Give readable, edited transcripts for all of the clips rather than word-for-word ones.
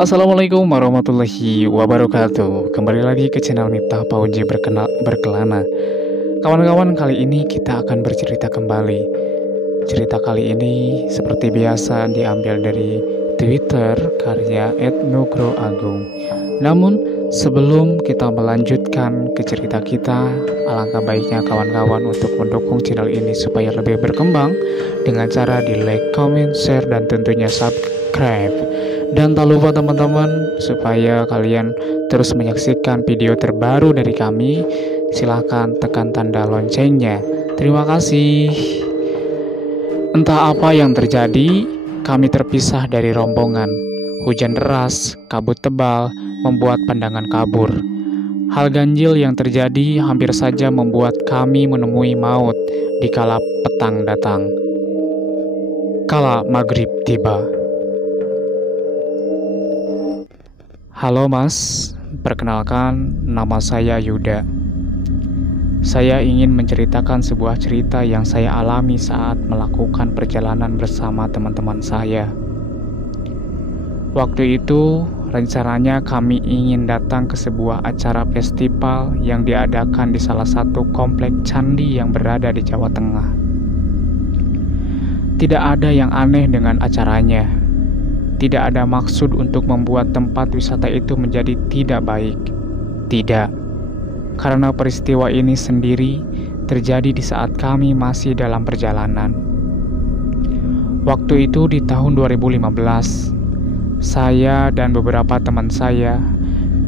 Assalamualaikum warahmatullahi wabarakatuh. Kembali lagi ke channel Miftah Fauzi Berkelana. Kawan-kawan, kali ini kita akan bercerita kembali. Cerita kali ini seperti biasa diambil dari Twitter karya @nugroagung. Namun sebelum kita melanjutkan ke cerita kita, alangkah baiknya kawan-kawan untuk mendukung channel ini supaya lebih berkembang dengan cara di like, comment, share, dan tentunya subscribe. Dan tak lupa teman-teman, supaya kalian terus menyaksikan video terbaru dari kami, silahkan tekan tanda loncengnya. Terima kasih. Entah apa yang terjadi, kami terpisah dari rombongan. Hujan deras, kabut tebal, membuat pandangan kabur. Hal ganjil yang terjadi hampir saja membuat kami menemui maut di kala petang datang. Kala maghrib tiba. Halo Mas, perkenalkan nama saya Yuda. Saya ingin menceritakan sebuah cerita yang saya alami saat melakukan perjalanan bersama teman-teman saya. Waktu itu, rencananya kami ingin datang ke sebuah acara festival yang diadakan di salah satu komplek candi yang berada di Jawa Tengah. Tidak ada yang aneh dengan acaranya. Tidak ada maksud untuk membuat tempat wisata itu menjadi tidak baik. Tidak. Karena peristiwa ini sendiri terjadi di saat kami masih dalam perjalanan. Waktu itu di tahun 2015, saya dan beberapa teman saya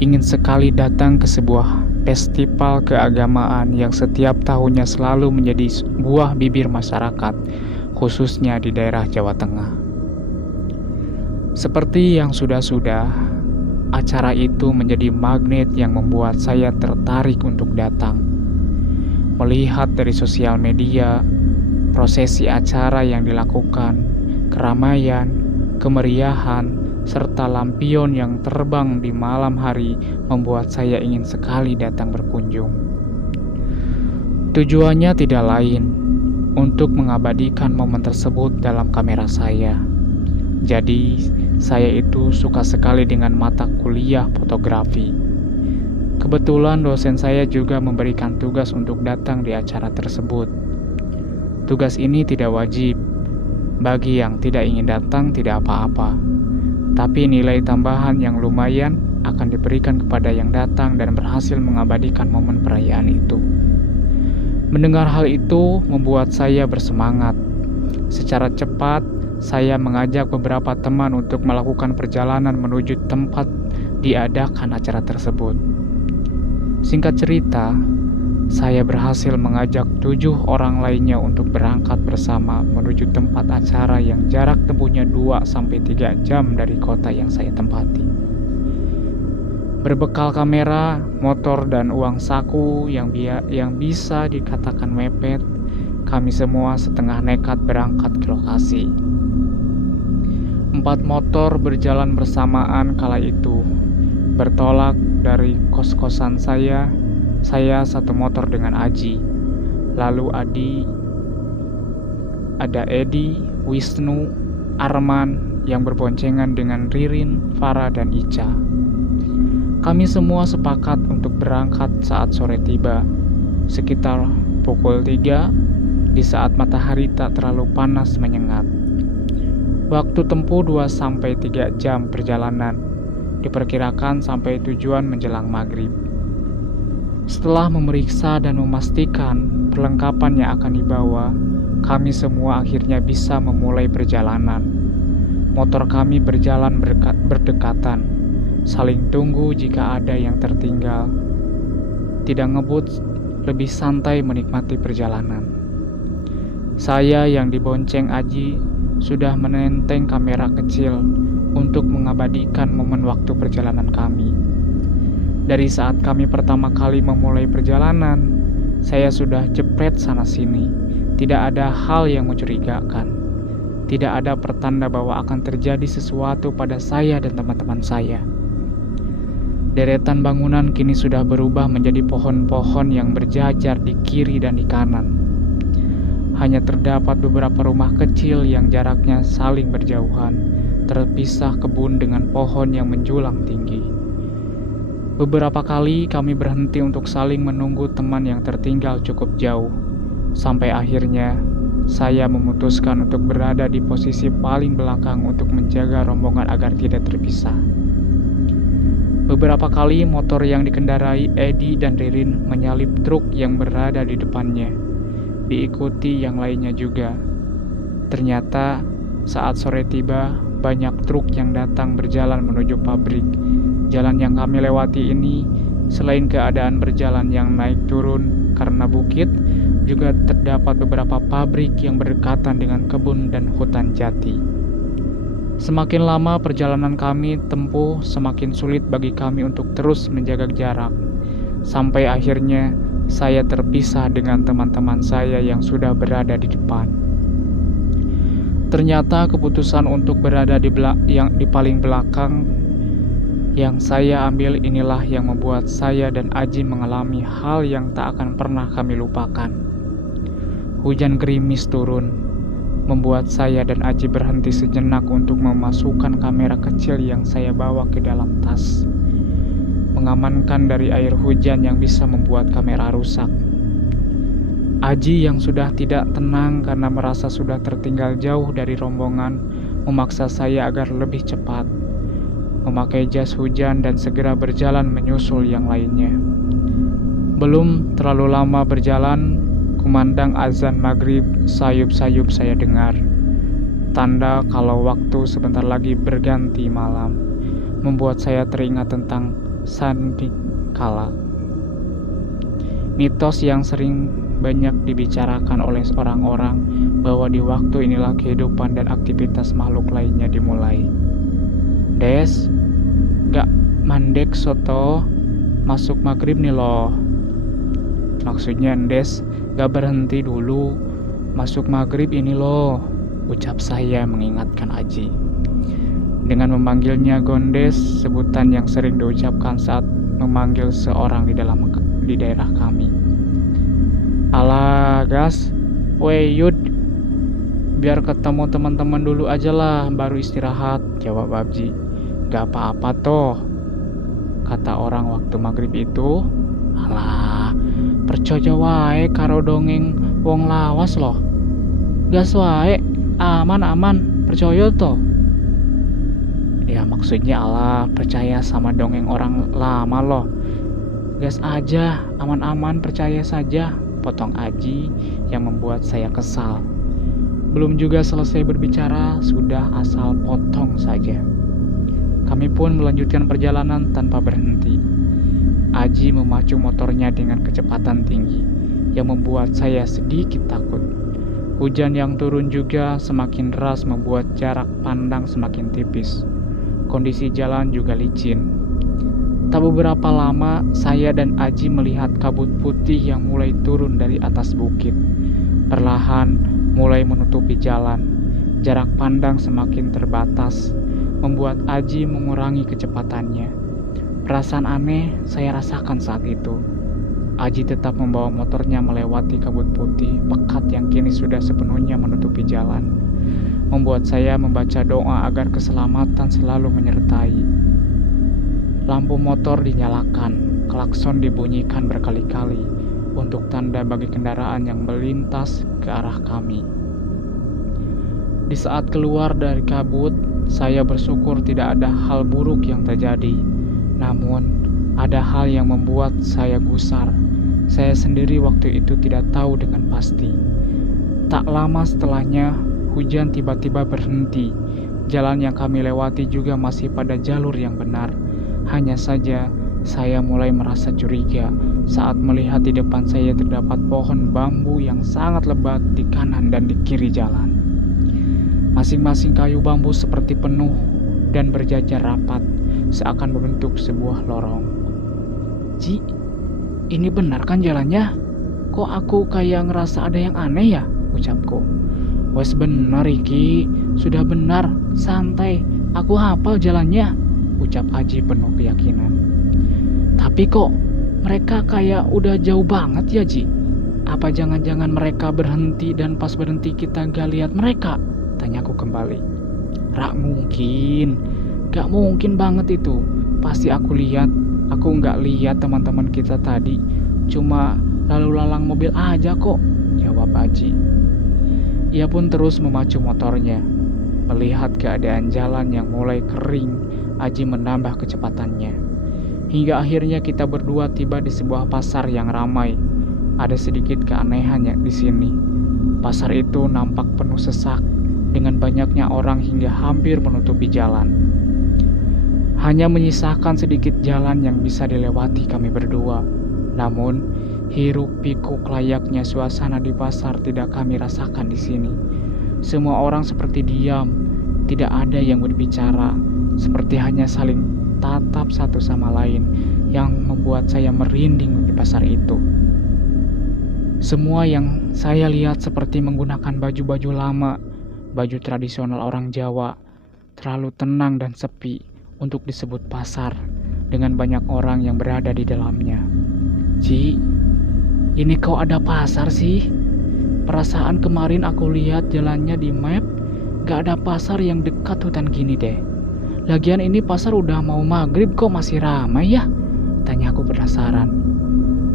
ingin sekali datang ke sebuah festival keagamaan yang setiap tahunnya selalu menjadi buah bibir masyarakat, khususnya di daerah Jawa Tengah. Seperti yang sudah-sudah, acara itu menjadi magnet yang membuat saya tertarik untuk datang. Melihat dari sosial media, prosesi acara yang dilakukan, keramaian, kemeriahan, serta lampion yang terbang di malam hari membuat saya ingin sekali datang berkunjung. Tujuannya tidak lain, untuk mengabadikan momen tersebut dalam kamera saya. Jadi, saya itu suka sekali dengan mata kuliah fotografi. Kebetulan dosen saya juga memberikan tugas untuk datang di acara tersebut. Tugas ini tidak wajib. Bagi yang tidak ingin datang tidak apa-apa. Tapi nilai tambahan yang lumayan akan diberikan kepada yang datang dan berhasil mengabadikan momen perayaan itu. Mendengar hal itu membuat saya bersemangat. Secara cepat, saya mengajak beberapa teman untuk melakukan perjalanan menuju tempat diadakan acara tersebut. Singkat cerita, saya berhasil mengajak 7 orang lainnya untuk berangkat bersama menuju tempat acara yang jarak tempuhnya 2-3 jam dari kota yang saya tempati. Berbekal kamera, motor, dan uang saku yang bisa dikatakan mepet, kami semua setengah nekat berangkat ke lokasi. 4 motor berjalan bersamaan kala itu. Bertolak dari kos-kosan saya 1 motor dengan Aji. Lalu ada Edi, Wisnu, Arman yang berboncengan dengan Ririn, Farah, dan Ica. Kami semua sepakat untuk berangkat saat sore tiba, sekitar pukul 3, di saat matahari tak terlalu panas menyengat. Waktu tempuh 2-3 jam perjalanan, diperkirakan sampai tujuan menjelang maghrib. Setelah memeriksa dan memastikan perlengkapan yang akan dibawa, kami semua akhirnya bisa memulai perjalanan. Motor kami berjalan berdekatan, saling tunggu jika ada yang tertinggal. Tidak ngebut, lebih santai menikmati perjalanan. Saya yang dibonceng Aji sudah menenteng kamera kecil untuk mengabadikan momen waktu perjalanan kami. Dari saat kami pertama kali memulai perjalanan, saya sudah jepret sana-sini. Tidak ada hal yang mencurigakan. Tidak ada pertanda bahwa akan terjadi sesuatu pada saya dan teman-teman saya. Deretan bangunan kini sudah berubah menjadi pohon-pohon yang berjajar di kiri dan di kanan. Hanya terdapat beberapa rumah kecil yang jaraknya saling berjauhan, terpisah kebun dengan pohon yang menjulang tinggi. Beberapa kali kami berhenti untuk saling menunggu teman yang tertinggal cukup jauh, sampai akhirnya saya memutuskan untuk berada di posisi paling belakang untuk menjaga rombongan agar tidak terpisah. Beberapa kali motor yang dikendarai Edi dan Ririn menyalip truk yang berada di depannya, diikuti yang lainnya juga. Ternyata saat sore tiba, banyak truk yang datang berjalan menuju pabrik. Jalan yang kami lewati ini, selain keadaan berjalan yang naik turun karena bukit, juga terdapat beberapa pabrik yang berdekatan dengan kebun dan hutan jati. Semakin lama perjalanan kami tempuh, semakin sulit bagi kami untuk terus menjaga jarak. Sampai akhirnya saya terpisah dengan teman-teman saya yang sudah berada di depan. Ternyata keputusan untuk berada di paling belakang yang saya ambil inilah yang membuat saya dan Aji mengalami hal yang tak akan pernah kami lupakan. Hujan gerimis turun, membuat saya dan Aji berhenti sejenak untuk memasukkan kamera kecil yang saya bawa ke dalam tas, mengamankan dari air hujan yang bisa membuat kamera rusak. Aji yang sudah tidak tenang karena merasa sudah tertinggal jauh dari rombongan, memaksa saya agar lebih cepat, memakai jas hujan dan segera berjalan menyusul yang lainnya. Belum terlalu lama berjalan, kumandang azan maghrib sayup-sayup saya dengar. Tanda kalau waktu sebentar lagi berganti malam, membuat saya teringat tentang sandikala. Mitos yang sering banyak dibicarakan oleh orang-orang bahwa di waktu inilah kehidupan dan aktivitas makhluk lainnya dimulai. Des, gak mandek soto, masuk maghrib nih loh. Maksudnya Des, gak berhenti dulu, masuk maghrib ini loh, ucap saya mengingatkan Aji. Dengan memanggilnya Gondes, sebutan yang sering diucapkan saat memanggil seorang di daerah kami. Alah gas, weh Yud, biar ketemu teman-teman dulu aja lah, baru istirahat, jawab Abji. Gak apa-apa toh, kata orang waktu maghrib itu. Alah, percaya wae karo dongeng wong lawas loh. Gas wae, aman-aman, percaya toh. Ya maksudnya alah, percaya sama dongeng orang lama loh. Gas aja, aman-aman, percaya saja, potong Aji yang membuat saya kesal. Belum juga selesai berbicara, sudah asal potong saja. Kami pun melanjutkan perjalanan tanpa berhenti. Aji memacu motornya dengan kecepatan tinggi, yang membuat saya sedikit takut. Hujan yang turun juga semakin deras membuat jarak pandang semakin tipis. Kondisi jalan juga licin. Tak beberapa lama, saya dan Aji melihat kabut putih yang mulai turun dari atas bukit. Perlahan mulai menutupi jalan. Jarak pandang semakin terbatas, membuat Aji mengurangi kecepatannya. Perasaan aneh saya rasakan saat itu. Aji tetap membawa motornya melewati kabut putih pekat yang kini sudah sepenuhnya menutupi jalan, membuat saya membaca doa agar keselamatan selalu menyertai. Lampu motor dinyalakan, klakson dibunyikan berkali-kali untuk tanda bagi kendaraan yang melintas ke arah kami. Di saat keluar dari kabut, saya bersyukur tidak ada hal buruk yang terjadi. Namun, ada hal yang membuat saya gusar. Saya sendiri waktu itu tidak tahu dengan pasti. Tak lama setelahnya, hujan tiba-tiba berhenti. Jalan yang kami lewati juga masih pada jalur yang benar. Hanya saja, saya mulai merasa curiga saat melihat di depan saya terdapat pohon bambu yang sangat lebat di kanan dan di kiri jalan. Masing-masing kayu bambu seperti penuh dan berjajar rapat, seakan membentuk sebuah lorong. Ji, ini benar kan jalannya? Kok aku kayak ngerasa ada yang aneh ya? Ucapku. Wes benar Iki, sudah benar, santai, aku hafal jalannya, ucap Aji penuh keyakinan. Tapi kok mereka kayak udah jauh banget ya Ji? Apa jangan-jangan mereka berhenti dan pas berhenti kita gak lihat mereka? Tanyaku kembali. Rak mungkin, gak mungkin banget itu. Pasti aku nggak lihat teman-teman kita tadi. Cuma lalu lalang mobil aja kok, jawab Aji. Ia pun terus memacu motornya. Melihat keadaan jalan yang mulai kering, Aji menambah kecepatannya. Hingga akhirnya kita berdua tiba di sebuah pasar yang ramai. Ada sedikit keanehannya di sini. Pasar itu nampak penuh sesak dengan banyaknya orang hingga hampir menutupi jalan. Hanya menyisakan sedikit jalan yang bisa dilewati kami berdua. Namun, hiruk pikuk layaknya suasana di pasar tidak kami rasakan di sini. Semua orang seperti diam, tidak ada yang berbicara, seperti hanya saling tatap satu sama lain yang membuat saya merinding di pasar itu. Semua yang saya lihat seperti menggunakan baju-baju lama, baju tradisional orang Jawa, terlalu tenang dan sepi untuk disebut pasar dengan banyak orang yang berada di dalamnya. Ci, ini kok ada pasar sih? Perasaan kemarin aku lihat jalannya di map, gak ada pasar yang dekat hutan gini deh. Lagian ini pasar udah mau maghrib kok masih ramai ya? Tanya aku penasaran.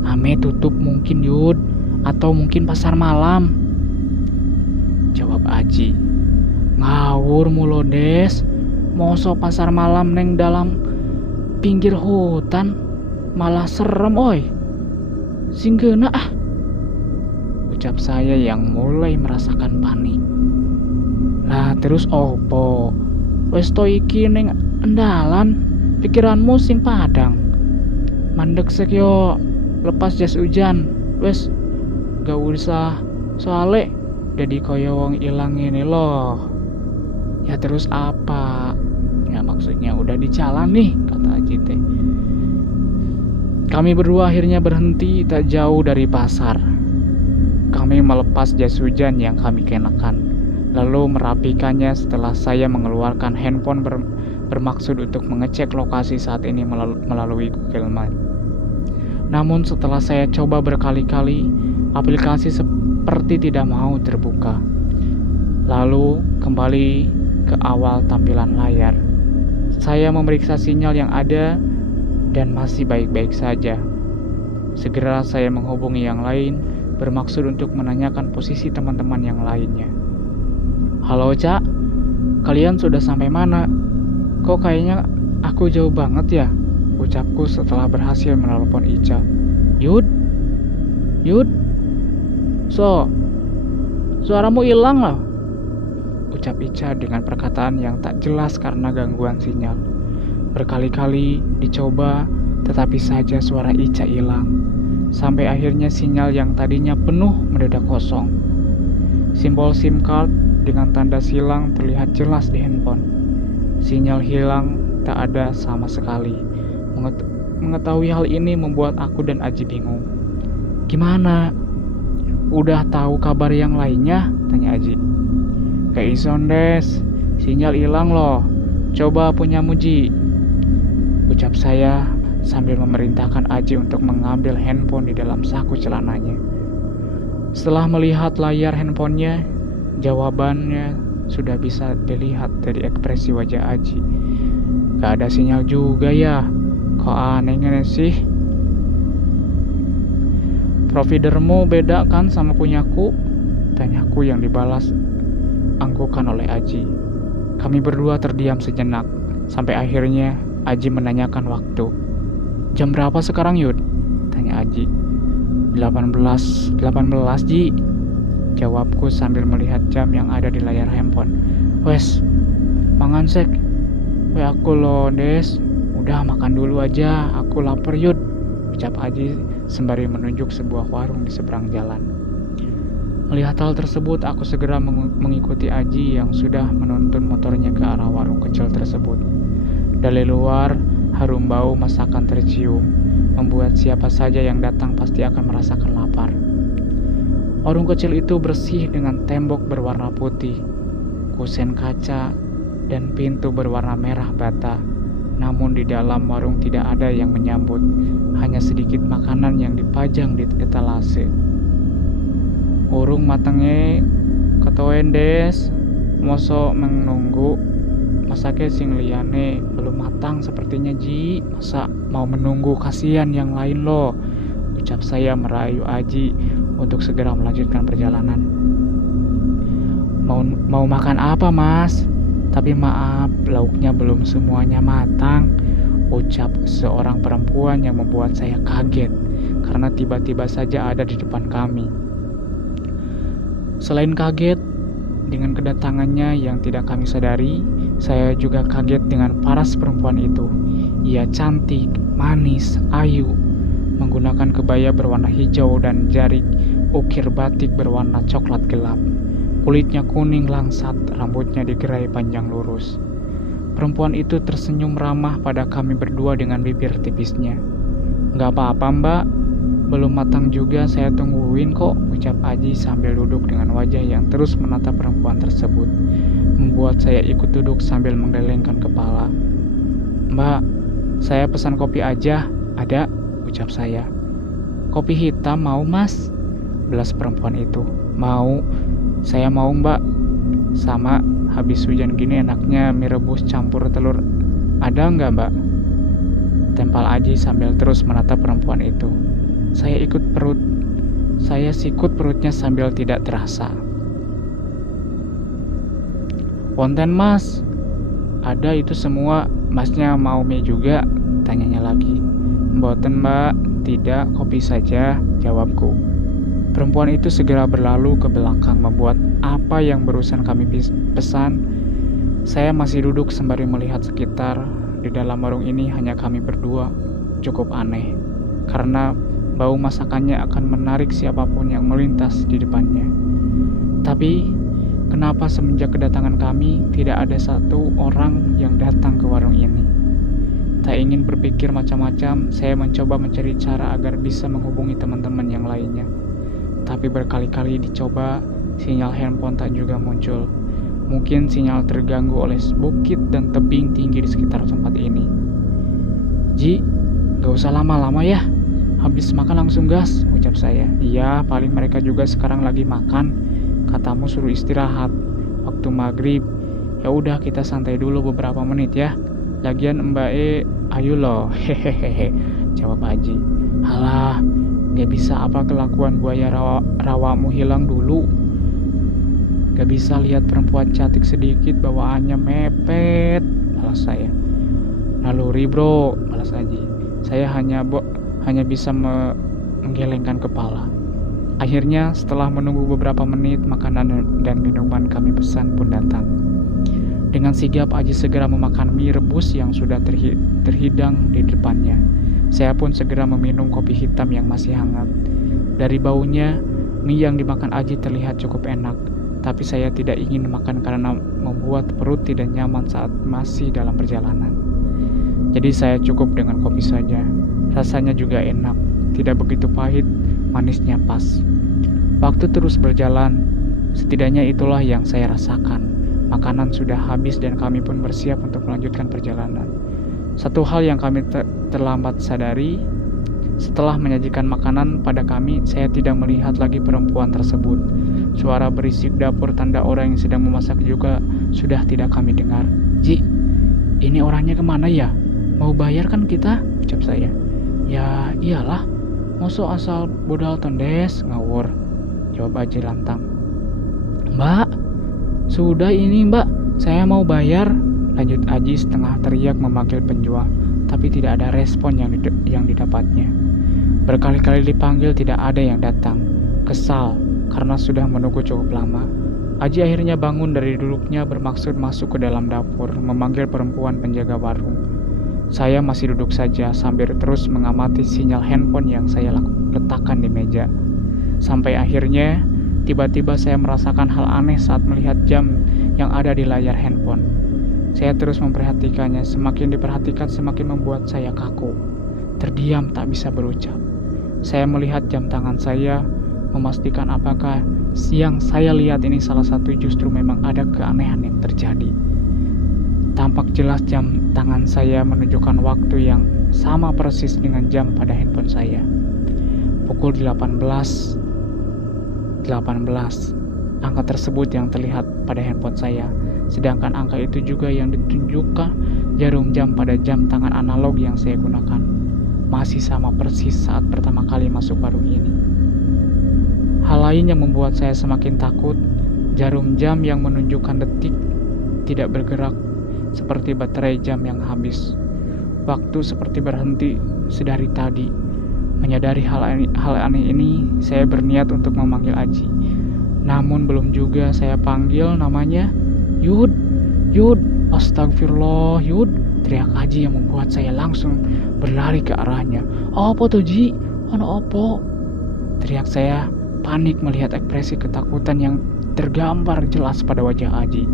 Ame tutup mungkin Yud, atau mungkin pasar malam, jawab Aji. Ngawur mulu des, moso pasar malam neng dalam pinggir hutan, malah serem oi. Singgena ah, ucap saya yang mulai merasakan panik. Lah terus opo? Wes to iki ning endalan, pikiranmu sing padang. Mandek sek yo, lepas jas hujan. Wes gak usah, soale jadi koyo wong ilang ini loh. Ya terus apa? Ya maksudnya udah di jalan nih, kata Aji teh. Kami berdua akhirnya berhenti tak jauh dari pasar. Kami melepas jas hujan yang kami kenakan, lalu merapikannya setelah saya mengeluarkan handphone bermaksud untuk mengecek lokasi saat ini melalui Google Maps. Namun setelah saya coba berkali-kali, aplikasi seperti tidak mau terbuka. Lalu kembali ke awal tampilan layar. Saya memeriksa sinyal yang ada dan masih baik-baik saja. Segera saya menghubungi yang lain bermaksud untuk menanyakan posisi teman-teman yang lainnya. Halo Cak, kalian sudah sampai mana? Kok kayaknya aku jauh banget ya? Ucapku setelah berhasil menelepon Ica. Yud? Suaramu hilang loh, ucap Ica dengan perkataan yang tak jelas karena gangguan sinyal. Berkali-kali dicoba, tetapi saja suara Ica hilang. Sampai akhirnya sinyal yang tadinya penuh mendadak kosong. Simbol SIM card dengan tanda silang terlihat jelas di handphone. Sinyal hilang tak ada sama sekali. Mengetahui hal ini membuat aku dan Aji bingung. Gimana? Udah tahu kabar yang lainnya? Tanya Aji. Keison des, sinyal hilang loh. Coba punya Muji, ucap saya sambil memerintahkan Aji untuk mengambil handphone di dalam saku celananya. Setelah melihat layar handphonenya, jawabannya sudah bisa dilihat dari ekspresi wajah Aji. Gak ada sinyal juga ya. Kok anehnya sih? Providermu beda kan sama punyaku? Tanyaku yang dibalas anggukan oleh Aji. Kami berdua terdiam sejenak, sampai akhirnya Aji menanyakan waktu. Jam berapa sekarang Yud? Tanya Aji. 18 Ji, jawabku sambil melihat jam yang ada di layar handphone. Wes, mangan sek. We aku lo des. Udah makan dulu aja, aku lapar Yud, ucap Aji sembari menunjuk sebuah warung di seberang jalan. Melihat hal tersebut, aku segera mengikuti Aji yang sudah menuntun motornya ke arah warung kecil tersebut. Dari luar, harum bau masakan tercium, membuat siapa saja yang datang pasti akan merasakan lapar. Warung kecil itu bersih dengan tembok berwarna putih, kusen kaca, dan pintu berwarna merah bata. Namun di dalam warung tidak ada yang menyambut, hanya sedikit makanan yang dipajang di etalase. Urung matenge ketoen des, moso menunggu, masake sing liyane belum matang sepertinya Ji. Masa mau menunggu, kasihan yang lain loh, ucap saya merayu Aji untuk segera melanjutkan perjalanan. Mau makan apa Mas? Tapi maaf, lauknya belum semuanya matang, ucap seorang perempuan yang membuat saya kaget karena tiba-tiba saja ada di depan kami. Selain kaget dengan kedatangannya yang tidak kami sadari, saya juga kaget dengan paras perempuan itu. Ia cantik, manis, ayu, menggunakan kebaya berwarna hijau dan jari ukir batik berwarna coklat gelap. Kulitnya kuning langsat, rambutnya digerai panjang lurus. Perempuan itu tersenyum ramah pada kami berdua dengan bibir tipisnya. "Gak apa-apa Mbak, belum matang juga, saya tungguin kok," ucap Aji sambil duduk dengan wajah yang terus menatap perempuan tersebut, membuat saya ikut duduk sambil menggelengkan kepala. "Mbak, saya pesan kopi aja." "Ada," ucap saya. "Kopi hitam mau Mas?" belas perempuan itu. "Mau, saya mau Mbak. Sama, habis hujan gini enaknya mie rebus campur telur. Ada nggak Mbak?" tempal Aji sambil terus menatap perempuan itu. Saya sikut perutnya sambil tidak terasa. "Wonten Mas." "Ada itu semua. Masnya mau mie juga?" tanyanya lagi. "Mboten Mbak, tidak, kopi saja," jawabku. Perempuan itu segera berlalu ke belakang membuat apa yang barusan kami pesan. Saya masih duduk sembari melihat sekitar. Di dalam warung ini hanya kami berdua. Cukup aneh, karena bau masakannya akan menarik siapapun yang melintas di depannya. Tapi, kenapa semenjak kedatangan kami, tidak ada satu orang yang datang ke warung ini? Tak ingin berpikir macam-macam, saya mencoba mencari cara agar bisa menghubungi teman-teman yang lainnya. Tapi berkali-kali dicoba, sinyal handphone tak juga muncul. Mungkin sinyal terganggu oleh bukit dan tebing tinggi di sekitar tempat ini. "Ji, gak usah lama-lama ya. Habis makan langsung gas," ucap saya. "Iya, paling mereka juga sekarang lagi makan. Katamu suruh istirahat waktu maghrib. Ya udah, kita santai dulu beberapa menit ya. Lagian Mbak ayo loh." "Hehehe," jawab Aji. "Alah, gak bisa apa kelakuan buaya rawamu hilang dulu. Gak bisa lihat perempuan cantik sedikit bawaannya mepet," balas saya. "Naluri bro," balas Aji. Saya hanya bisa menggelengkan kepala. Akhirnya setelah menunggu beberapa menit, makanan dan minuman kami pesan pun datang. Dengan sigap Aji segera memakan mie rebus yang sudah terhidang di depannya. Saya pun segera meminum kopi hitam yang masih hangat. Dari baunya, mie yang dimakan Aji terlihat cukup enak. Tapi saya tidak ingin makan karena membuat perut tidak nyaman saat masih dalam perjalanan. Jadi saya cukup dengan kopi saja. Rasanya juga enak, tidak begitu pahit, manisnya pas. Waktu terus berjalan, setidaknya itulah yang saya rasakan. Makanan sudah habis dan kami pun bersiap untuk melanjutkan perjalanan. Satu hal yang kami terlambat sadari, setelah menyajikan makanan pada kami, saya tidak melihat lagi perempuan tersebut. Suara berisik dapur tanda orang yang sedang memasak juga sudah tidak kami dengar. "Ji, ini orangnya kemana ya? Mau bayar kan kita?" ucap saya. "Ya iyalah, mosok asal bodal tondes, ngawur," jawab Aji lantang. "Mbak, sudah ini Mbak, saya mau bayar," lanjut Aji setengah teriak memanggil penjual, tapi tidak ada respon yang didapatnya. Berkali-kali dipanggil tidak ada yang datang. Kesal karena sudah menunggu cukup lama, Aji akhirnya bangun dari duduknya bermaksud masuk ke dalam dapur memanggil perempuan penjaga warung. Saya masih duduk saja sambil terus mengamati sinyal handphone yang saya letakkan di meja. Sampai akhirnya tiba-tiba saya merasakan hal aneh saat melihat jam yang ada di layar handphone. Saya terus memperhatikannya, semakin diperhatikan semakin membuat saya kaku. Terdiam tak bisa berucap. Saya melihat jam tangan saya, memastikan apakah yang saya lihat ini salah satu justru memang ada keanehan yang terjadi. Tampak jelas jam tangan saya menunjukkan waktu yang sama persis dengan jam pada handphone saya. Pukul 18. Angka tersebut yang terlihat pada handphone saya. Sedangkan angka itu juga yang ditunjukkan jarum jam pada jam tangan analog yang saya gunakan. Masih sama persis saat pertama kali masuk warung ini. Hal lain yang membuat saya semakin takut, jarum jam yang menunjukkan detik tidak bergerak seperti baterai jam yang habis. Waktu seperti berhenti sedari tadi. Menyadari hal aneh ini, saya berniat untuk memanggil Aji. Namun belum juga saya panggil namanya, Yud, Yud, astagfirullah, Yud, teriak Aji yang membuat saya langsung berlari ke arahnya. Apa tuh, Ji? Ono opo? Teriak saya, panik melihat ekspresi ketakutan yang tergambar jelas pada wajah Aji.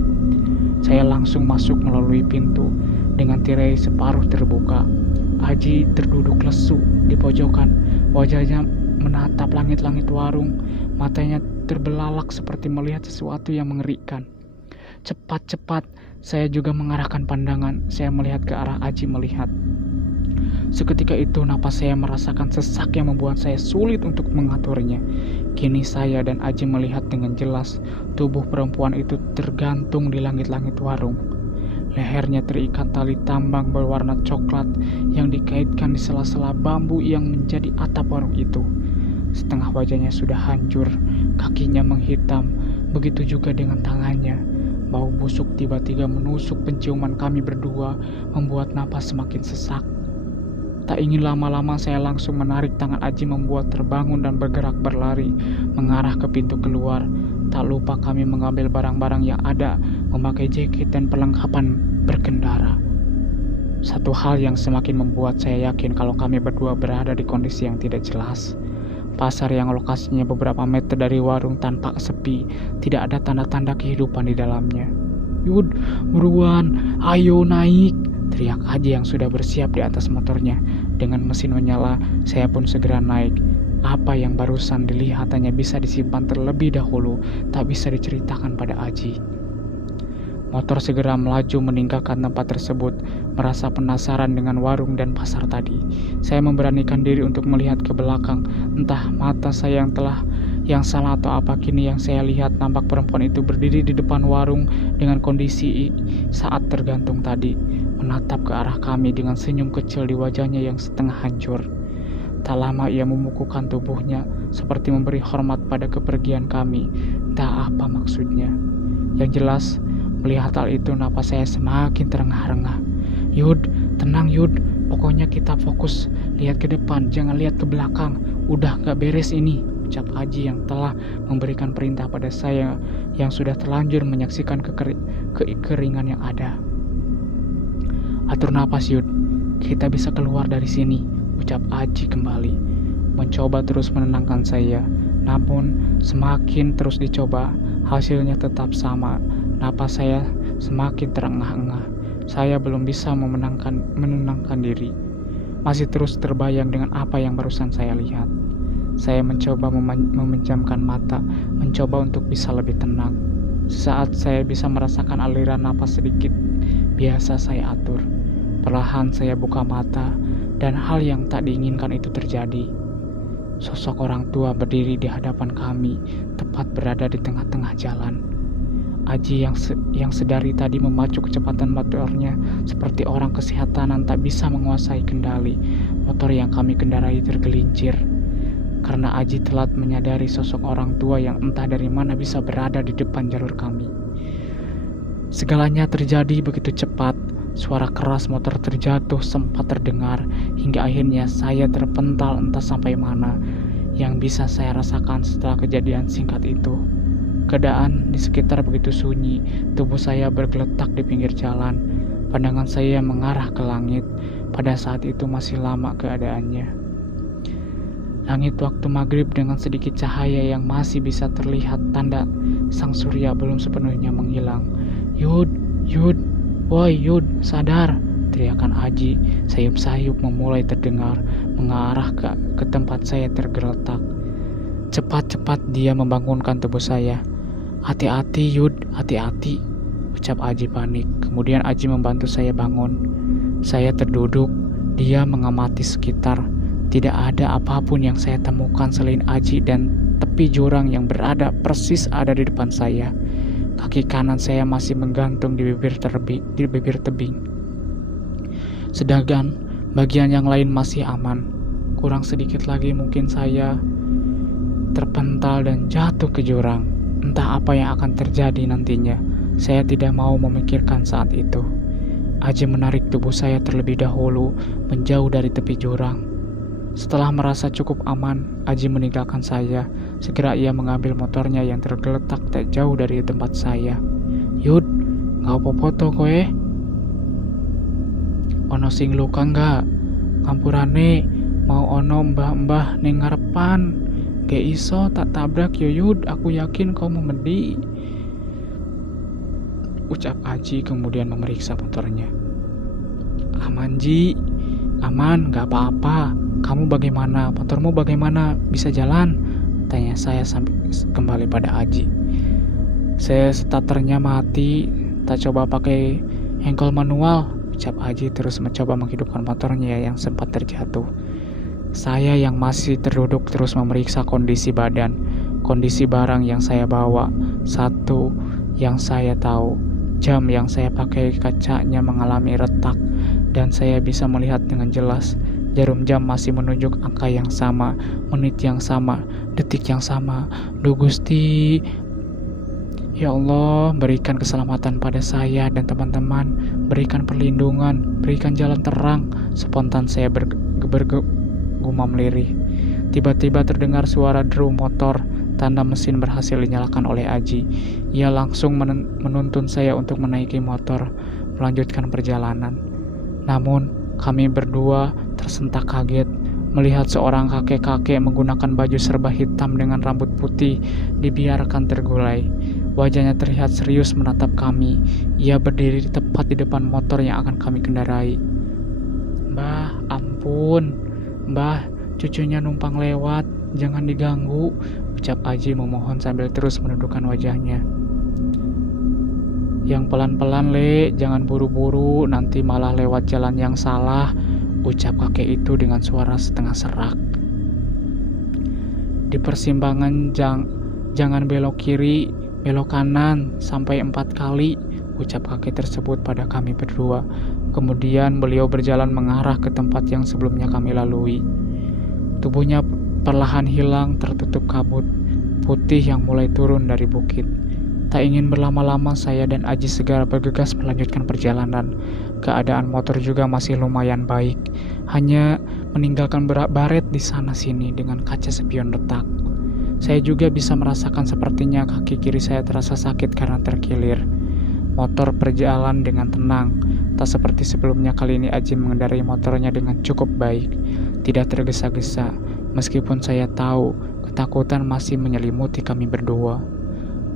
Saya langsung masuk melalui pintu dengan tirai separuh terbuka. Aji terduduk lesu di pojokan, wajahnya menatap langit-langit warung, matanya terbelalak seperti melihat sesuatu yang mengerikan. Cepat-cepat saya juga mengarahkan pandangan, saya melihat ke arah Aji melihat. Seketika itu napas saya merasakan sesak yang membuat saya sulit untuk mengaturnya. Kini saya dan Aji melihat dengan jelas tubuh perempuan itu tergantung di langit-langit warung. Lehernya terikat tali tambang berwarna coklat yang dikaitkan di sela-sela bambu yang menjadi atap warung itu. Setengah wajahnya sudah hancur, kakinya menghitam, begitu juga dengan tangannya. Bau busuk tiba-tiba menusuk penciuman kami berdua, membuat napas semakin sesak. Tak ingin lama-lama saya langsung menarik tangan Aji membuat terbangun dan bergerak berlari, mengarah ke pintu keluar. Tak lupa kami mengambil barang-barang yang ada, memakai jaket dan perlengkapan berkendara. Satu hal yang semakin membuat saya yakin kalau kami berdua berada di kondisi yang tidak jelas. Pasar yang lokasinya beberapa meter dari warung tampak sepi, tidak ada tanda-tanda kehidupan di dalamnya. Yud, buruan, ayo naik, teriak Aji yang sudah bersiap di atas motornya. Dengan mesin menyala, saya pun segera naik. Apa yang barusan dilihat hanya bisa disimpan terlebih dahulu, tak bisa diceritakan pada Aji. Motor segera melaju meninggalkan tempat tersebut, merasa penasaran dengan warung dan pasar tadi. Saya memberanikan diri untuk melihat ke belakang, entah mata saya yang salah atau apa. Kini yang saya lihat nampak perempuan itu berdiri di depan warung dengan kondisi saat tergantung tadi, menatap ke arah kami dengan senyum kecil di wajahnya yang setengah hancur. Tak lama ia memukukan tubuhnya seperti memberi hormat pada kepergian kami. Tak apa maksudnya. Yang jelas, melihat hal itu napas saya semakin terengah-engah. Yud, tenang Yud, pokoknya kita fokus, lihat ke depan, jangan lihat ke belakang. Udah gak beres ini, ucap Aji yang telah memberikan perintah pada saya yang sudah terlanjur menyaksikan kekeringan yang ada. Atur napas Yud, kita bisa keluar dari sini, ucap Aji kembali, mencoba terus menenangkan saya. Namun semakin terus dicoba, hasilnya tetap sama. Napas saya semakin terengah-engah. Saya belum bisa menenangkan diri. Masih terus terbayang dengan apa yang barusan saya lihat. Saya mencoba memejamkan mata, mencoba untuk bisa lebih tenang. Saat saya bisa merasakan aliran napas sedikit, biasa saya atur. Perlahan saya buka mata, dan hal yang tak diinginkan itu terjadi. Sosok orang tua berdiri di hadapan kami, tepat berada di tengah-tengah jalan. Aji yang sedari tadi memacu kecepatan motornya seperti orang kesehatanan tak bisa menguasai kendali. Motor yang kami kendarai tergelincir. Karena Aji telat menyadari sosok orang tua yang entah dari mana bisa berada di depan jalur kami. Segalanya terjadi begitu cepat. Suara keras motor terjatuh sempat terdengar, hingga akhirnya saya terpental entah sampai mana. Yang bisa saya rasakan setelah kejadian singkat itu, keadaan di sekitar begitu sunyi, tubuh saya bergeletak di pinggir jalan. Pandangan saya mengarah ke langit, pada saat itu masih lama keadaannya. Langit waktu maghrib dengan sedikit cahaya yang masih bisa terlihat tanda sang surya belum sepenuhnya menghilang. Yud, Yud, woi Yud, sadar, teriakan Aji sayup-sayup memulai terdengar mengarah ke tempat saya tergeletak. Cepat-cepat dia membangunkan tubuh saya. Hati-hati Yud, hati-hati, ucap Aji panik. Kemudian Aji membantu saya bangun. Saya terduduk, dia mengamati sekitar. Tidak ada apapun yang saya temukan selain Aji dan tepi jurang yang berada persis ada di depan saya. Kaki kanan saya masih menggantung di bibir tebing. Sedangkan bagian yang lain masih aman. Kurang sedikit lagi mungkin saya terpental dan jatuh ke jurang. Entah apa yang akan terjadi nantinya. Saya tidak mau memikirkan saat itu. Aji menarik tubuh saya terlebih dahulu menjauh dari tepi jurang. Setelah merasa cukup aman, Aji meninggalkan saya. Segera ia mengambil motornya yang tergeletak tak jauh dari tempat saya. "Yud, gak apa-apa kowe? Ono sing luka nggak? Ngampurane mau ono mbah-mbah ning ngarepan. Ge iso tak tabrak yo Yud, aku yakin kau memedi," ucap Aji kemudian memeriksa motornya. "Aman Ji, aman, gak apa-apa. Kamu bagaimana? Motormu bagaimana? Bisa jalan?" tanya saya sambil kembali pada Aji. "Saya starternya mati, tak coba pakai engkol manual," ucap Aji terus mencoba menghidupkan motornya yang sempat terjatuh. Saya yang masih terduduk terus memeriksa kondisi badan, kondisi barang yang saya bawa. Satu yang saya tahu, jam yang saya pakai kacanya mengalami retak dan saya bisa melihat dengan jelas. Jarum jam masih menunjuk angka yang sama, menit yang sama, detik yang sama. Duh Gusti, ya Allah, berikan keselamatan pada saya dan teman-teman, berikan perlindungan, berikan jalan terang. Spontan saya bergumam lirih. Tiba-tiba terdengar suara deru motor, tanda mesin berhasil dinyalakan oleh Aji. Ia langsung menuntun saya untuk menaiki motor, melanjutkan perjalanan. Namun, kami berdua tersentak kaget melihat seorang kakek-kakek menggunakan baju serba hitam dengan rambut putih dibiarkan tergulai. Wajahnya terlihat serius menatap kami. Ia berdiri tepat di depan motor yang akan kami kendarai. "Mbah, ampun. Mbah, cucunya numpang lewat. Jangan diganggu," ucap Aji memohon sambil terus menundukkan wajahnya. "Yang pelan-pelan Le, jangan buru-buru, nanti malah lewat jalan yang salah," ucap kakek itu dengan suara setengah serak. "Di persimpangan jangan belok kiri, belok kanan sampai 4 kali," ucap kakek tersebut pada kami berdua. Kemudian beliau berjalan mengarah ke tempat yang sebelumnya kami lalui. Tubuhnya perlahan hilang tertutup kabut putih yang mulai turun dari bukit. Tak ingin berlama-lama, saya dan Aji segera bergegas melanjutkan perjalanan. Keadaan motor juga masih lumayan baik, hanya meninggalkan baret di sana-sini dengan kaca spion retak. Saya juga bisa merasakan sepertinya kaki kiri saya terasa sakit karena terkilir. Motor berjalan dengan tenang, tak seperti sebelumnya. Kali ini Aji mengendarai motornya dengan cukup baik, tidak tergesa-gesa, meskipun saya tahu ketakutan masih menyelimuti kami berdua.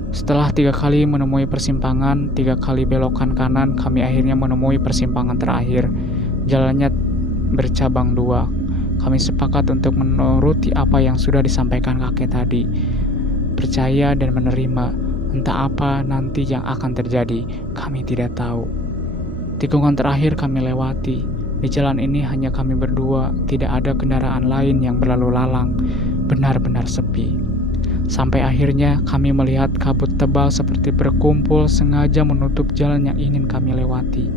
Setelah 3 kali menemui persimpangan, 3 kali belokan kanan, kami akhirnya menemui persimpangan terakhir. Jalannya bercabang 2. Kami sepakat untuk menuruti apa yang sudah disampaikan kakek tadi. Percaya dan menerima, entah apa nanti yang akan terjadi, kami tidak tahu. Tikungan terakhir kami lewati. Di jalan ini hanya kami berdua, tidak ada kendaraan lain yang berlalu lalang, benar-benar sepi. Sampai akhirnya kami melihat kabut tebal seperti berkumpul sengaja menutup jalan yang ingin kami lewati.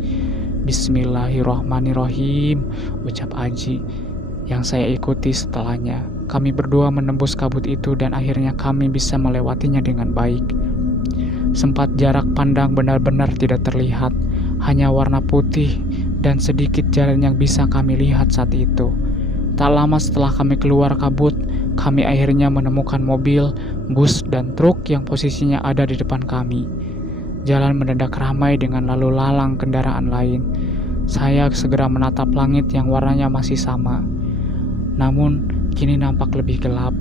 "Bismillahirrohmanirrohim," ucap Aji yang saya ikuti setelahnya. Kami berdua menembus kabut itu dan akhirnya kami bisa melewatinya dengan baik. Sempat jarak pandang benar-benar tidak terlihat, hanya warna putih dan sedikit jalan yang bisa kami lihat saat itu. Tak lama setelah kami keluar kabut, kami akhirnya menemukan mobil, bus, dan truk yang posisinya ada di depan kami. Jalan mendadak ramai dengan lalu lalang kendaraan lain. Saya segera menatap langit yang warnanya masih sama, namun kini nampak lebih gelap.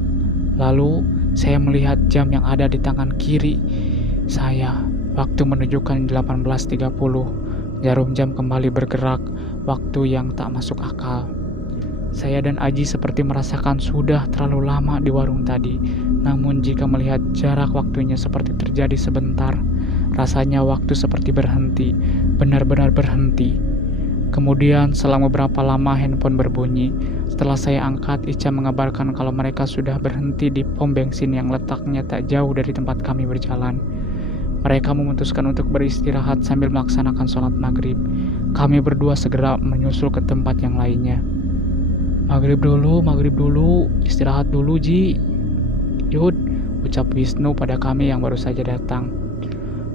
Lalu saya melihat jam yang ada di tangan kiri saya. Waktu menunjukkan 18.30. Jarum jam kembali bergerak, waktu yang tak masuk akal. Saya dan Aji seperti merasakan sudah terlalu lama di warung tadi. Namun jika melihat jarak waktunya seperti terjadi sebentar, rasanya waktu seperti berhenti, benar-benar berhenti. Kemudian selang beberapa lama handphone berbunyi. Setelah saya angkat, Ica mengabarkan kalau mereka sudah berhenti di pom bensin yang letaknya tak jauh dari tempat kami berjalan. Mereka memutuskan untuk beristirahat sambil melaksanakan sholat maghrib. Kami berdua segera menyusul ke tempat yang lainnya. Maghrib dulu, istirahat dulu Ji. Yud, ucap Wisnu pada kami yang baru saja datang.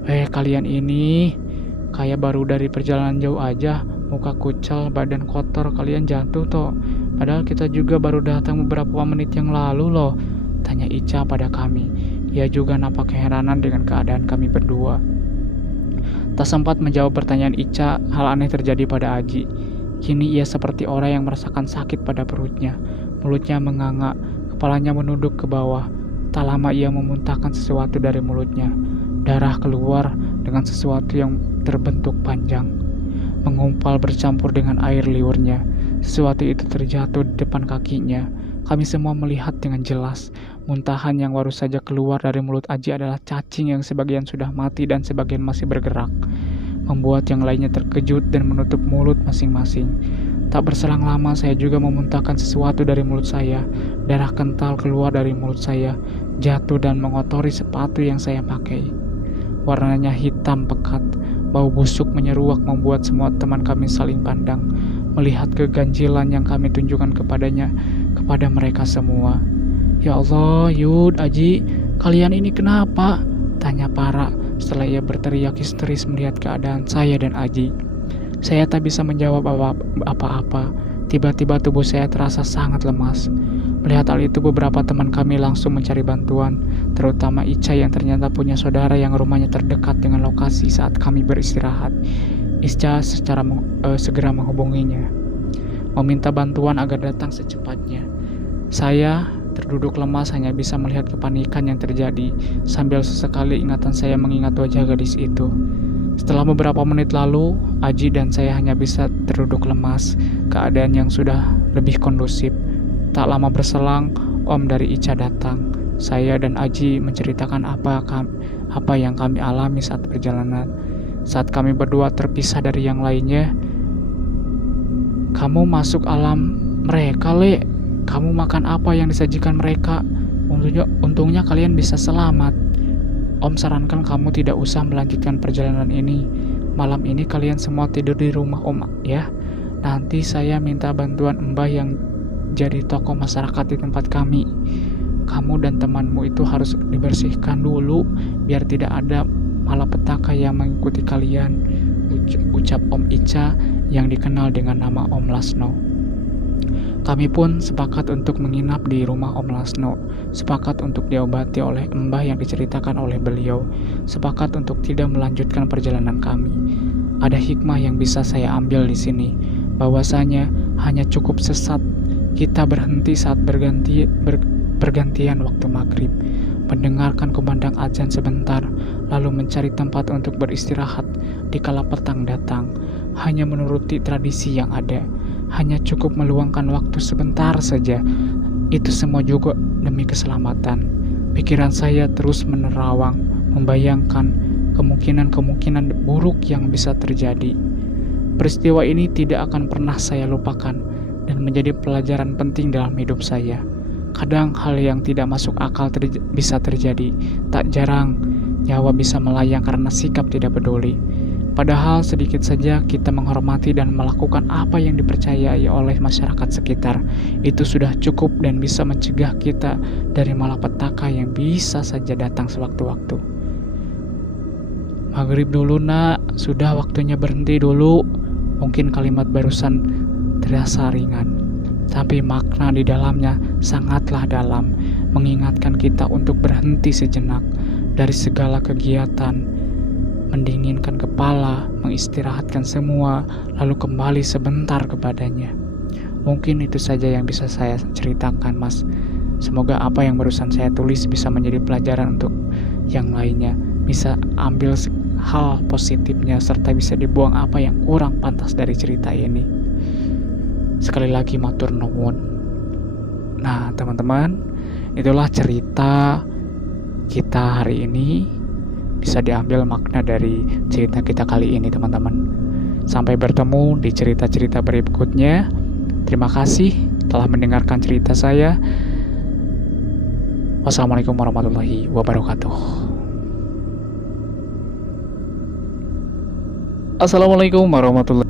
Kalian ini kayak baru dari perjalanan jauh aja, muka kucel, badan kotor, kalian jatuh toh. Padahal kita juga baru datang beberapa menit yang lalu loh, tanya Ica pada kami. Ia juga nampak keheranan dengan keadaan kami berdua. Tak sempat menjawab pertanyaan Ica, hal aneh terjadi pada Aji. Kini ia seperti orang yang merasakan sakit pada perutnya. Mulutnya menganga, kepalanya menunduk ke bawah. Tak lama ia memuntahkan sesuatu dari mulutnya. Darah keluar dengan sesuatu yang terbentuk panjang, mengumpal bercampur dengan air liurnya. Sesuatu itu terjatuh di depan kakinya. Kami semua melihat dengan jelas. Muntahan yang baru saja keluar dari mulut Aji adalah cacing yang sebagian sudah mati dan sebagian masih bergerak, membuat yang lainnya terkejut dan menutup mulut masing-masing. Tak berselang lama saya juga memuntahkan sesuatu dari mulut saya. Darah kental keluar dari mulut saya, jatuh dan mengotori sepatu yang saya pakai. Warnanya hitam pekat, bau busuk menyeruak membuat semua teman kami saling pandang, melihat keganjilan yang kami tunjukkan kepada mereka semua. Ya Allah, Yud, Aji, kalian ini kenapa? Tanya Para setelah ia berteriak histeris melihat keadaan saya dan Aji. Saya tak bisa menjawab apa-apa. Tiba-tiba tubuh saya terasa sangat lemas. Melihat hal itu, beberapa teman kami langsung mencari bantuan, terutama Ica yang ternyata punya saudara yang rumahnya terdekat dengan lokasi saat kami beristirahat. Ica segera menghubunginya, meminta bantuan agar datang secepatnya. Saya terduduk lemas hanya bisa melihat kepanikan yang terjadi, sambil sesekali ingatan saya mengingat wajah gadis itu. Setelah beberapa menit lalu, Aji dan saya hanya bisa terduduk lemas, keadaan yang sudah lebih kondusif. Tak lama berselang, Om dari Ica datang. Saya dan Aji menceritakan apa yang kami alami saat perjalanan. Saat kami berdua terpisah dari yang lainnya, "Kamu masuk alam mereka, Le. Kamu makan apa yang disajikan mereka? Untungnya kalian bisa selamat. Om sarankan kamu tidak usah melanjutkan perjalanan ini. Malam ini kalian semua tidur di rumah Om ya. Nanti saya minta bantuan Mbah yang jadi tokoh masyarakat di tempat kami. Kamu dan temanmu itu harus dibersihkan dulu biar tidak ada malapetaka yang mengikuti kalian," ucap Om Ica yang dikenal dengan nama Om Lasno. Kami pun sepakat untuk menginap di rumah Om Lasno, sepakat untuk diobati oleh Mbah yang diceritakan oleh beliau, sepakat untuk tidak melanjutkan perjalanan kami. Ada hikmah yang bisa saya ambil di sini, bahwasanya hanya cukup sesat kita berhenti saat pergantian waktu maghrib, mendengarkan kumandang azan sebentar, lalu mencari tempat untuk beristirahat di kala petang datang, hanya menuruti tradisi yang ada. Hanya cukup meluangkan waktu sebentar saja. Itu semua juga demi keselamatan. Pikiran saya terus menerawang, membayangkan kemungkinan-kemungkinan buruk yang bisa terjadi. Peristiwa ini tidak akan pernah saya lupakan dan menjadi pelajaran penting dalam hidup saya. Kadang hal yang tidak masuk akal bisa terjadi. Tak jarang nyawa bisa melayang karena sikap tidak peduli. Padahal sedikit saja kita menghormati dan melakukan apa yang dipercayai oleh masyarakat sekitar, itu sudah cukup dan bisa mencegah kita dari malapetaka yang bisa saja datang sewaktu-waktu. "Maghrib dulu nak, sudah waktunya berhenti dulu." Mungkin kalimat barusan terasa ringan, tapi makna di dalamnya sangatlah dalam, mengingatkan kita untuk berhenti sejenak dari segala kegiatan, mendinginkan kepala, mengistirahatkan semua, lalu kembali sebentar kepadanya. Mungkin itu saja yang bisa saya ceritakan, Mas. Semoga apa yang barusan saya tulis bisa menjadi pelajaran untuk yang lainnya, bisa ambil hal positifnya, serta bisa dibuang apa yang kurang pantas dari cerita ini. Sekali lagi matur nuwun. Nah, teman-teman, itulah cerita kita hari ini. Bisa diambil makna dari cerita kita kali ini, teman-teman. Sampai bertemu di cerita-cerita berikutnya. Terima kasih telah mendengarkan cerita saya. Wassalamualaikum warahmatullahi wabarakatuh. Assalamualaikum warahmatullahi